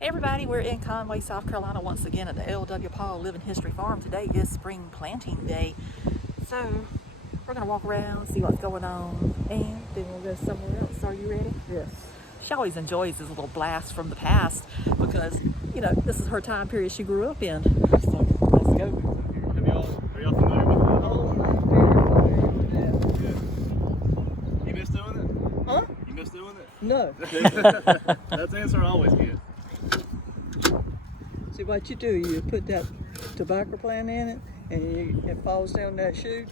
Hey everybody, we're in Conway, South Carolina once again at the L.W. Paul Living History Farm. Today is spring planting day, so we're going to walk around, see what's going on, and then we'll go somewhere else. Are you ready? Yes. She always enjoys this little blast from the past because, you know, this is her time period she grew up in. So let's go. Are y'all familiar with that? Oh, I'm very familiar with Yeah. You miss doing it? that. Huh? You miss doing it? No. That's the answer I always get. See what you do, you put that tobacco plant in it, and it falls down that chute,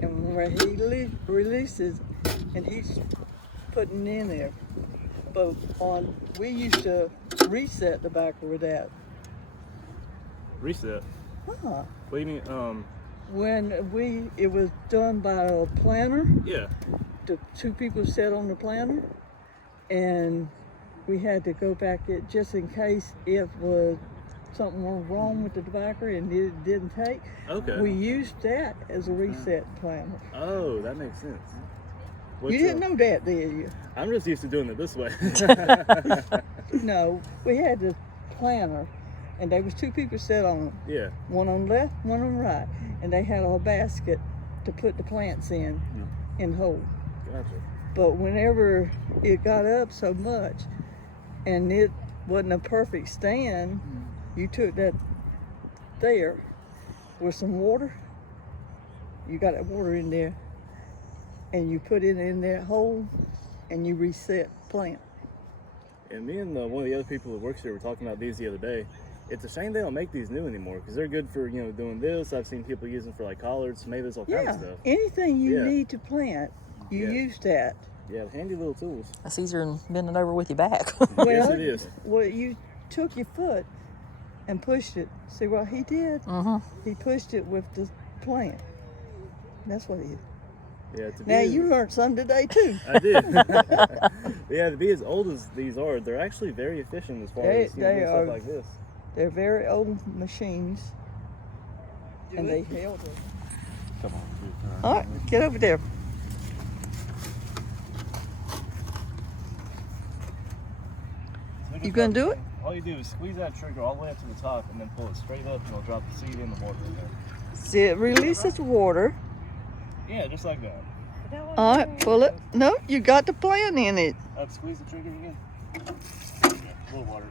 and where he releases, and he's putting in there. But we used to reset tobacco with that. Reset. Huh. What do you mean? When it was done by a planter, Yeah. the two people sat on the planter, and we had to go back it just in case if something was wrong with the tobacco and it didn't take. Okay. We used that as a reset planter. Oh, that makes sense. You didn't know that, did you? I'm just used to doing it this way. No, we had the planter, and there was two people sat on it. Yeah. One on the left, one on the right, and they had a basket to put the plants in hold. Gotcha. But whenever it got up so much and it wasn't a perfect stand, you took that there with some water, you got that water in there, and you put it in that hole and you reset plant. And me and one of the other people that works here were talking about these the other day. It's a shame they don't make these new anymore because they're good for, doing this. I've seen people use them for like collards, tomatoes, all kinds of stuff. Anything you Yeah. need to plant, you use that. Yeah, handy little tools. That's easier than bending over with your back. Yes, it is. Well, you took your foot and pushed it. See what he did? He pushed it with the plant. That's what he did. Yeah, Now you learned something today too. I did. Yeah, to be as old as these are, they're actually very efficient as far as doing stuff like this. They're very old machines, and they held it. Come on. All right, get over there. You gonna do it? All you do is squeeze that trigger all the way up to the top and then pull it straight up and it'll drop the seed in the water in there. See, it releases water. Yeah, just like that. All right, pull it. No, you got the plant in it. Squeeze the trigger again. A little water.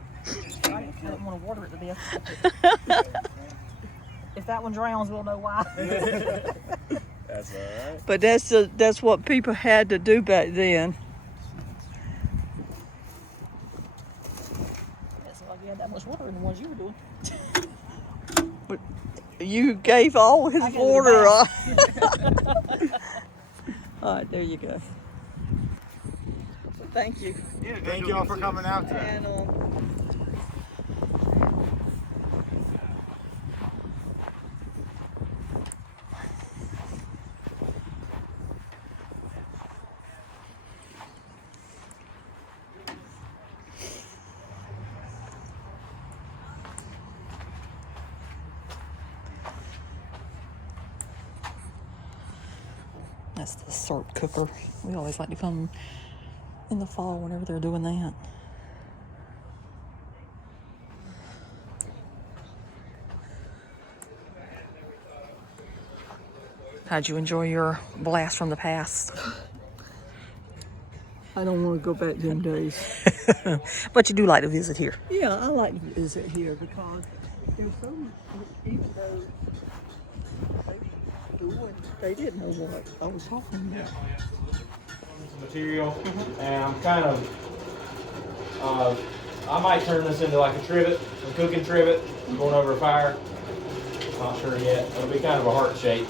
I don't want to water it to death. If that one drowns, we'll know why. That's all right. But that's what people had to do back then. That's why we had that much water in the ones you were doing. But you gave all his I gave it water back. All right, there you go. Thank you. Yeah, thank y'all for coming out today. And, That's the syrup cooker. We always like to come in the fall whenever they're doing that. How'd you enjoy your blast from the past? I don't want to go back to them days. But you do like to visit here. Yeah, I like to visit here because there's so much, even though they didn't know what I was talking about. Material, and I'm kind of, I might turn this into like a trivet, a cooking trivet, going over a fire. Not sure yet. It'll be kind of a heart shape.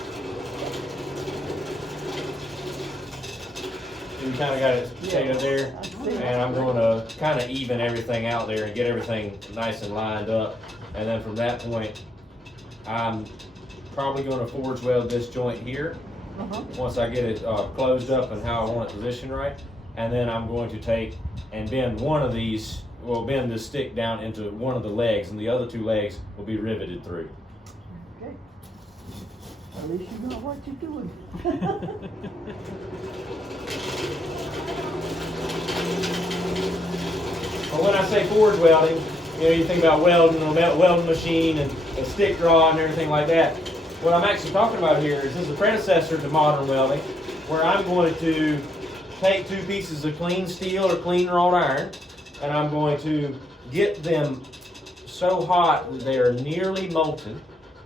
You kind of got it shaded there, and I'm going to kind of even everything out there and get everything nice and lined up. And then from that point, I'm probably going to forge weld this joint here. Once I get it closed up and how I want it positioned right, and then I'm going to take and bend one of these, bend this stick down into one of the legs, and the other two legs will be riveted through. Okay. At least you know what you're doing. But when I say forge welding, you think about welding, a welding machine and a stick draw and everything like that. What I'm actually talking about here is this is a predecessor to modern welding, where I'm going to take two pieces of clean steel or clean wrought iron, and I'm going to get them so hot that they are nearly molten.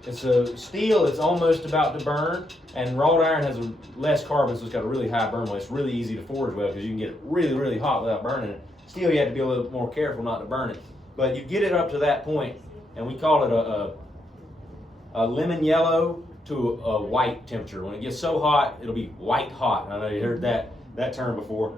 It's a steel that's almost about to burn, and wrought iron has less carbon, so it's got a really high burn weight. It's really easy to forge weld because you can get it really, really hot without burning it. Steel, you have to be a little more careful not to burn it. But you get it up to that point, and we call it a lemon yellow to a white temperature. When it gets so hot, it'll be white hot. I know you heard that term before.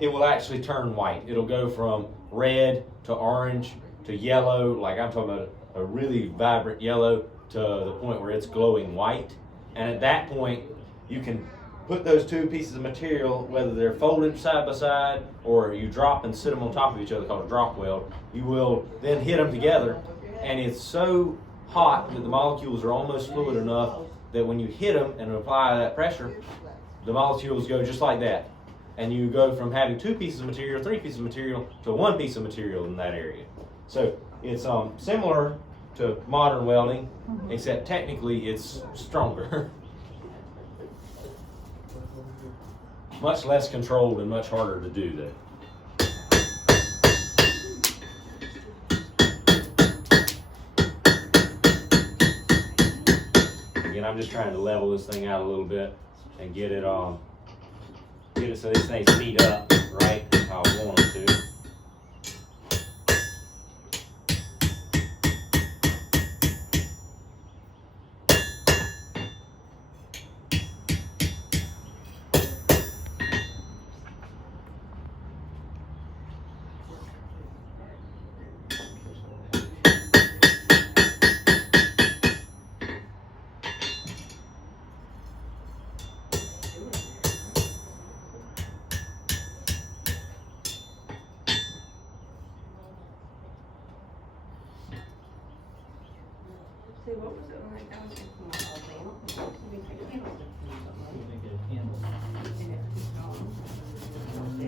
It will actually turn white. It'll go from red to orange to yellow, like I'm talking about a really vibrant yellow, to the point where it's glowing white. And at that point, you can put those two pieces of material, whether they're folded side by side or you drop and sit them on top of each other, called a drop weld. You will then hit them together, and it's so hot that the molecules are almost fluid enough that when you hit them and apply that pressure, the molecules go just like that. And you go from having two pieces of material, three pieces of material, to one piece of material in that area. So it's similar to modern welding, except technically it's stronger. Much less controlled and much harder to do though. Again, I'm just trying to level this thing out a little bit and get it so these things meet up right how I want them to.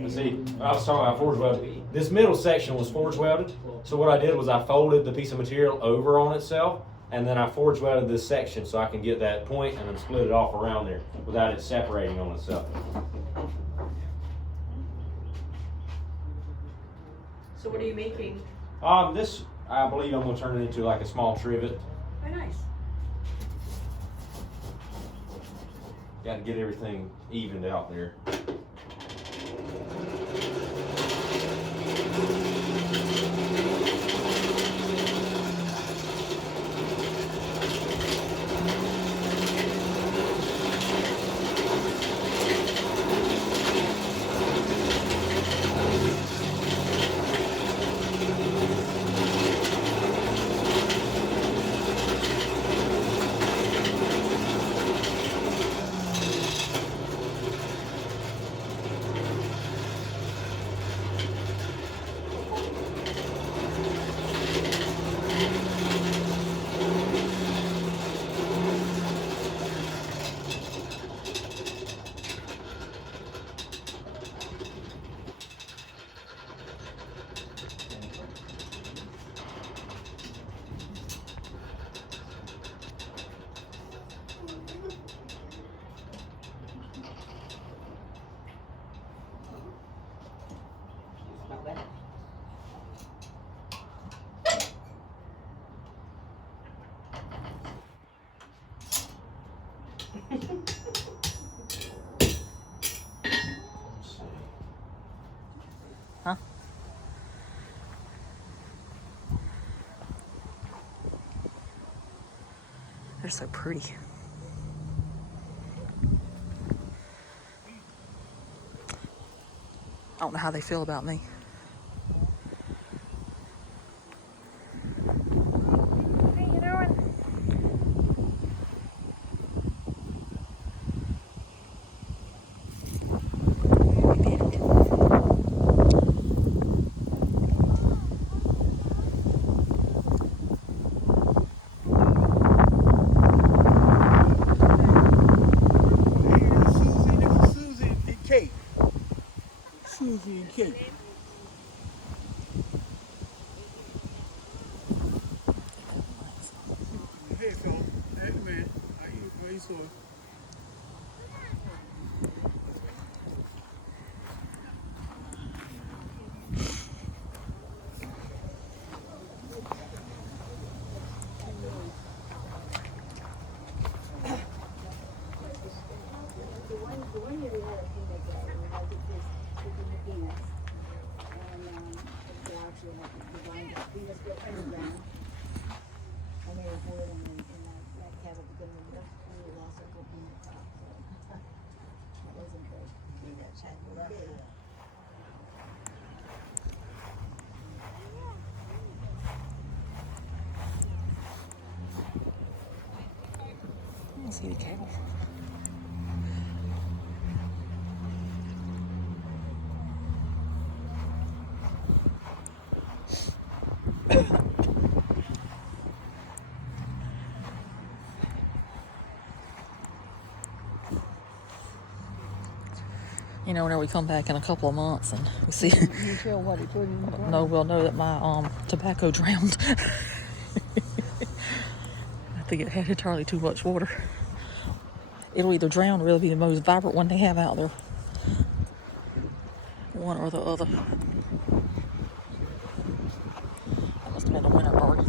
See, I was talking about forge welding. This middle section was forge welded. So what I did was I folded the piece of material over on itself, and then I forge welded this section so I can get that point and then split it off around there without it separating on itself. So what are you making? This, I believe I'm going to turn it into like a small trivet. Very nice. Got to get everything evened out there. Huh? They're so pretty. I don't know how they feel about me. How you doing? one. The one year we had a peanut gallery, like it just picking the peanuts. And they actually had the vine, peanuts go underground. And they were boiling in that cabin beginning of the we lost our whole peanut crop, so. It wasn't great. Peanuts had no day. I see the cable. You know, whenever we come back in a couple of months and we see, You tell what he put in the ground. no, we'll know that my tobacco drowned. I think it had entirely too much water. It'll either drown or it'll be the most vibrant one they have out there. One or the other. That must have been a winter garden.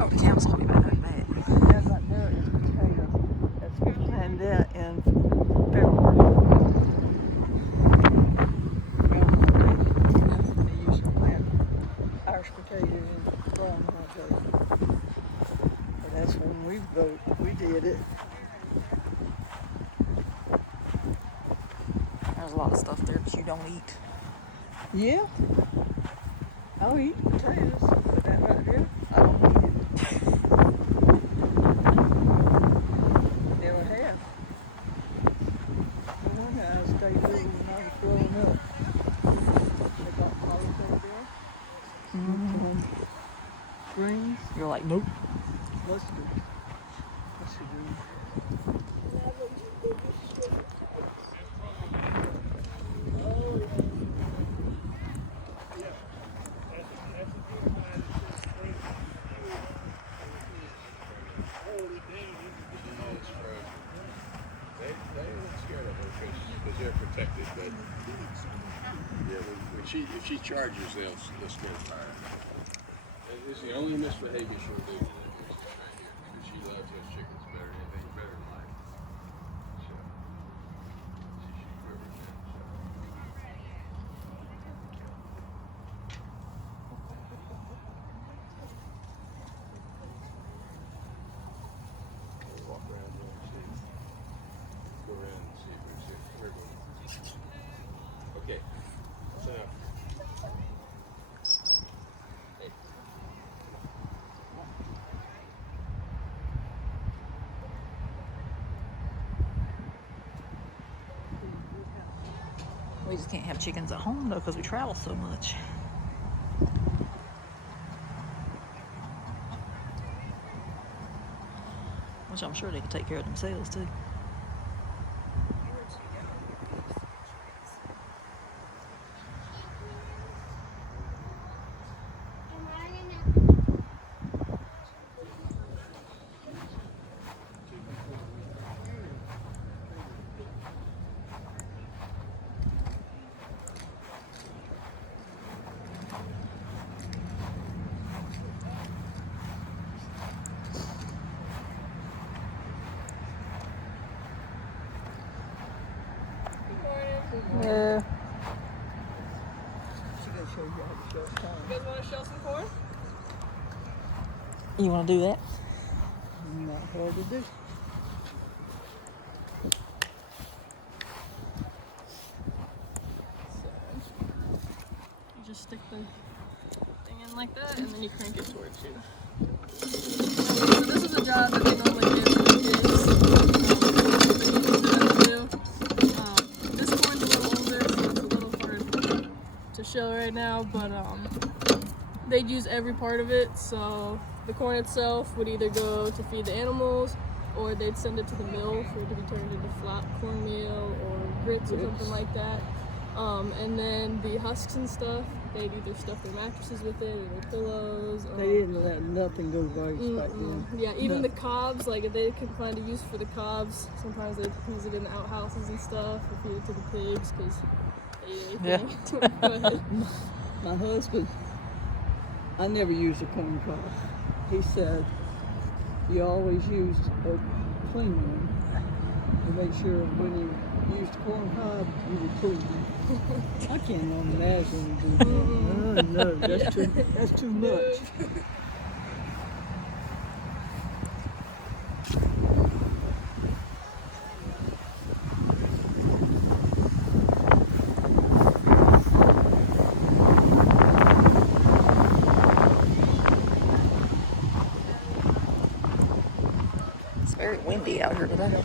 Oh, the cows will be back bad. That right there is potatoes. That's we planted that in February. They usually plant Irish potatoes in brown potatoes. But that's when we did it. There's a lot of stuff there that you don't eat. Yeah. I'll eat potatoes, but that right here, I don't eat it. Never have. The one that I stayed with when I was growing up. They got cauliflower there. Greens, You're like, nope. mustard. Mustard greens. They ain't scared of her because they're protected. But yeah, if she charges, they'll spit fire. It's the only misbehavior she'll do. Because she loves those chickens better than anything better in life. So she's very good. We'll walk around there and see. Go around and see if we're going. Okay. So. We just can't have chickens at home though because we travel so much. Which I'm sure they can take care of themselves too. Yeah. She gonna show you how to show corn. You guys want to shell some corn? You want to do that? Not hard to do. You just stick the thing in like that, and then you crank it towards you. So this is a job that they normally give for kids. This corn's a little older, so it's a little hard to shell right now, but they'd use every part of it. So the corn itself would either go to feed the animals, or they'd send it to the mill for it to be turned into flat cornmeal or grits or something like that. And then the husks and stuff, they'd either stuff their mattresses with it or their pillows. Or, They didn't let nothing go to waste back then. yeah, even the cobs, like if they could find a use for the cobs, sometimes they'd use it in the outhouses and stuff, or feed it to the pigs because they ate anything. Go ahead. My husband, I never used a corn cob. He said you always used a clean one to make sure when you used a corn cob, you were clean. I can't imagine you do that. No, that's too much. It's very windy out here today.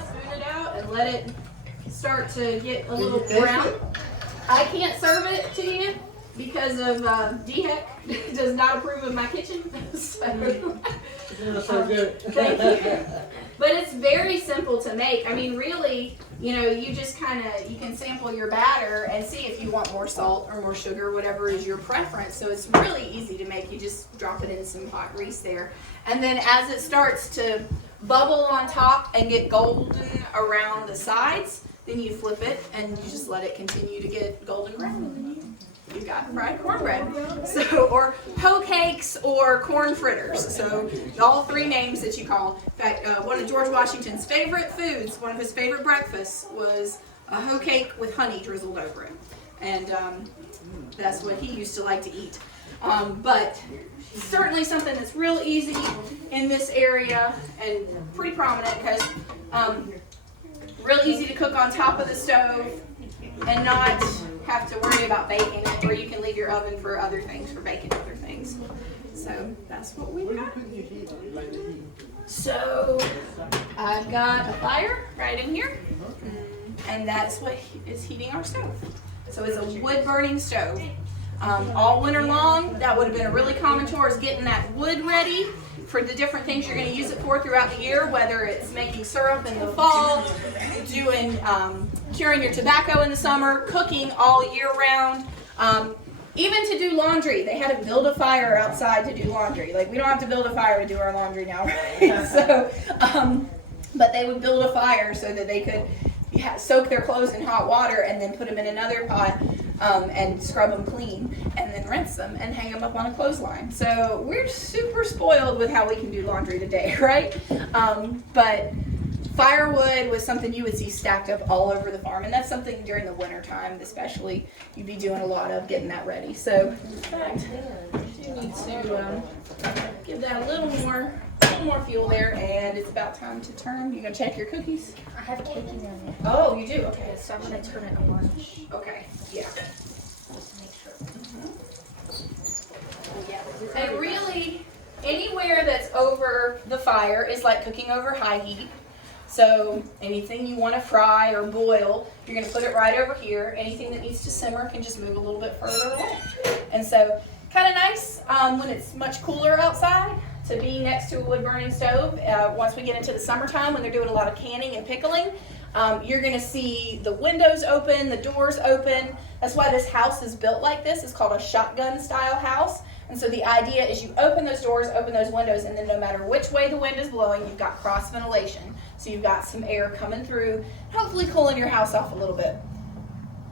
Spoon it out and let it start to get a little brown. I can't serve it to you because of DHEC does not approve of my kitchen. So thank you. But it's very simple to make. I mean, really, you know, you just you can sample your batter and see if you want more salt or more sugar, whatever is your preference. So it's really easy to make. You just drop it in some hot grease there. And then as it starts to bubble on top and get golden around the sides, then you flip it and you just let it continue to get golden brown. And then you got fried cornbread. So, or hoe cakes or corn fritters. So all three names that you call. In fact, one of George Washington's favorite foods, one of his favorite breakfasts was a hoe cake with honey drizzled over it. And that's what he used to like to eat. But certainly something that's real easy in this area and pretty prominent because real easy to cook on top of the stove and not have to worry about baking it, or you can leave your oven for other things, for baking other things. So that's what we've got. So I've got a fire right in here, and that's what is heating our stove. So it's a wood burning stove. All winter long, that would have been a really common chore, is getting that wood ready for the different things you're going to use it for throughout the year, whether it's making syrup in the fall, doing curing your tobacco in the summer, cooking all year round, even to do laundry. They had to build a fire outside to do laundry. Like, we don't have to build a fire to do our laundry now, right? So, but they would build a fire so that they could soak their clothes in hot water and then put them in another pot and scrub them clean and then rinse them and hang them up on a clothesline. So we're super spoiled with how we can do laundry today, right? But firewood was something you would see stacked up all over the farm, and that's something during the winter time especially you'd be doing a lot of, getting that ready. So in fact, you need to give that a little more fuel there, and it's about time to turn. You gonna check your cookies? I have caking on it. Oh, you do? Okay. So I'm gonna turn it on lunch. Okay, yeah. Just to make sure. And really, anywhere that's over the fire is like cooking over high heat. So anything you want to fry or boil, you're going to put it right over here. Anything that needs to simmer can just move a little bit further away. And so kind of nice when it's much cooler outside to be next to a wood burning stove. Once we get into the summertime, when they're doing a lot of canning and pickling, you're going to see the windows open, the doors open. That's why this house is built like this. It's called a shotgun style house. And so the idea is you open those doors, open those windows, and then no matter which way the wind is blowing, you've got cross ventilation. So you've got some air coming through, hopefully cooling your house off a little bit.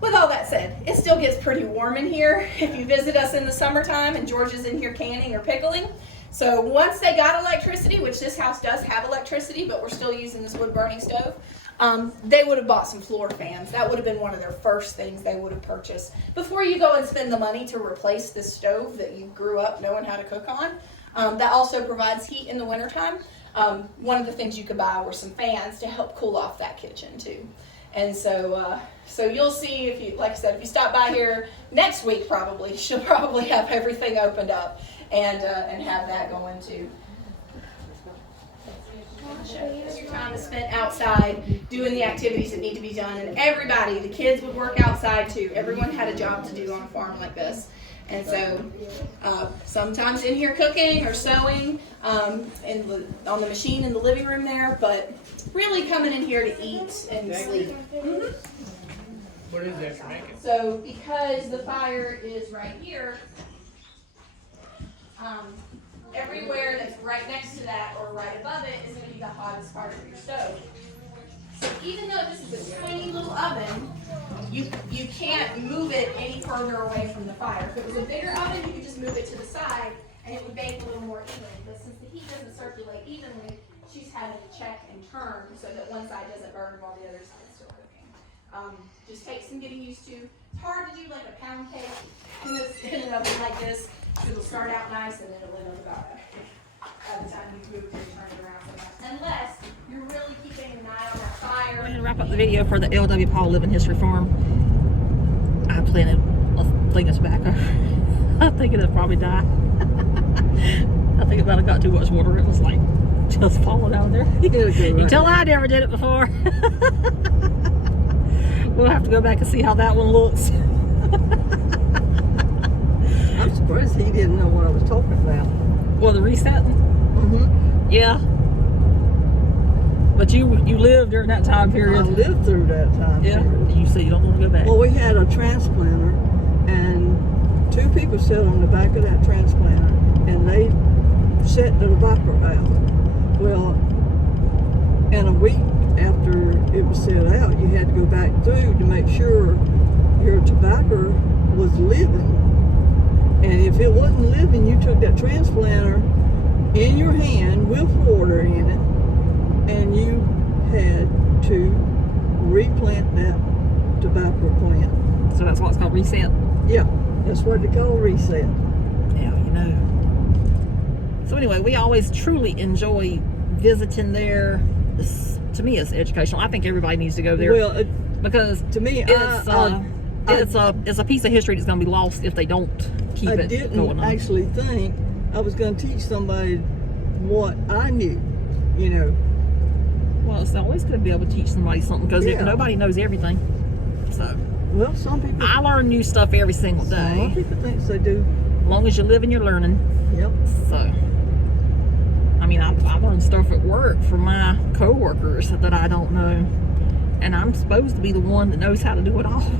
With all that said, it still gets pretty warm in here if you visit us in the summertime and George is in here canning or pickling. So once they got electricity, which this house does have electricity, but we're still using this wood burning stove, they would have bought some floor fans. That would have been one of their first things they would have purchased. Before you go and spend the money to replace this stove that you grew up knowing how to cook on, that also provides heat in the wintertime. One of the things you could buy were some fans to help cool off that kitchen too. And so so you'll see, if you, like I said, if you stop by here next week, probably she'll probably have everything opened up and have that going too. Your time is spent outside doing the activities that need to be done, and everybody, the kids would work outside too. Everyone had a job to do on a farm like this. And so sometimes in here cooking or sewing on the machine in the living room there, but really coming in here to eat and sleep. Mm-hmm. What is that you're making? So because the fire is right here, everywhere that's right next to that or right above it is going to be the hottest part of your stove. So even though this is a tiny little oven, you can't move it any further away from the fire. If it was a bigger oven, you could just move it to the side and it would bake a little more evenly. But since the heat doesn't circulate evenly, she's having to check and turn so that one side doesn't burn while the other side is still cooking. Just takes some getting used to. It's hard to do like a pound cake in an oven like this. It'll start out nice and then it'll end up about by the time you move it and turn it around sometimes. Unless you're really keeping an eye on that fire. Go ahead and wrap up the video for the L.W. Paul Living History Farm. I planted a thing of tobacco. I think it'll probably die. I think it might have got too much water. It was like just falling out of there. You tell I never did it before. We'll have to go back and see how that one looks. I'm surprised he didn't know what I was talking about. Well, the reset? Mm-hmm. Yeah. But you lived during that time period. I lived through that time period. You say you don't want to go back. Well, we had a transplanter, and 2 people sat on the back of that transplanter, and they set the tobacco out. Well, in a week after it was set out, you had to go back through to make sure your tobacco was living. And if it wasn't living, you took that transplanter in your hand with water in it, and you had to replant that tobacco plant. So that's what's called reset? Yeah, that's what they call reset. Yeah, you know. So anyway, we always truly enjoy visiting there. To me, it's educational. I think everybody needs to go there. Well, because to me, it's a piece of history that's going to be lost if they don't keep it going on. I didn't actually think I was going to teach somebody what I knew, you know. Well, it's always good to be able to teach somebody something because nobody knows everything. So, well, some people. I learn new stuff every single day. Some people think they do. As long as you're living, you're learning. Yep. So, I mean, I learned stuff at work from my co-workers that I don't know, and I'm supposed to be the one that knows how to do it all.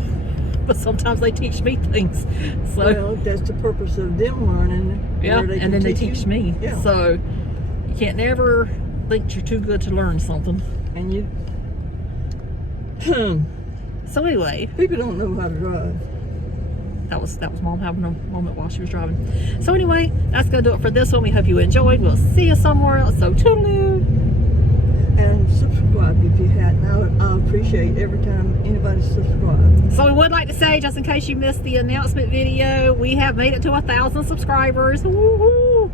But sometimes they teach me things. So, well, that's the purpose of them learning. Yeah, and then they teach me. Yeah. So you can't never think you're too good to learn something. And you. So anyway, people don't know how to drive. That was Mom having a moment while she was driving. So anyway, that's gonna do it for this one. We hope you enjoyed. We'll see you somewhere else. So toodaloo. And subscribe if you hadn't. I appreciate every time anybody subscribes. So we would like to say, just in case you missed the announcement video, we have made it to 1,000 subscribers. Woo-hoo.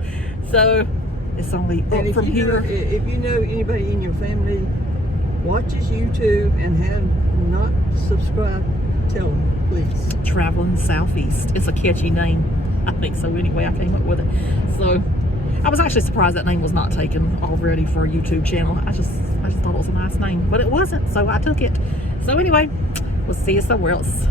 So it's only up from here. If you know anybody in your family watches YouTube and have not subscribed, tell them, please. Traveling Southeast. It's a catchy name. I think so anyway. I came up with it. So I was actually surprised that name was not taken already for a YouTube channel. I just thought it was a nice name, but it wasn't, so I took it. So anyway, we'll see you somewhere else.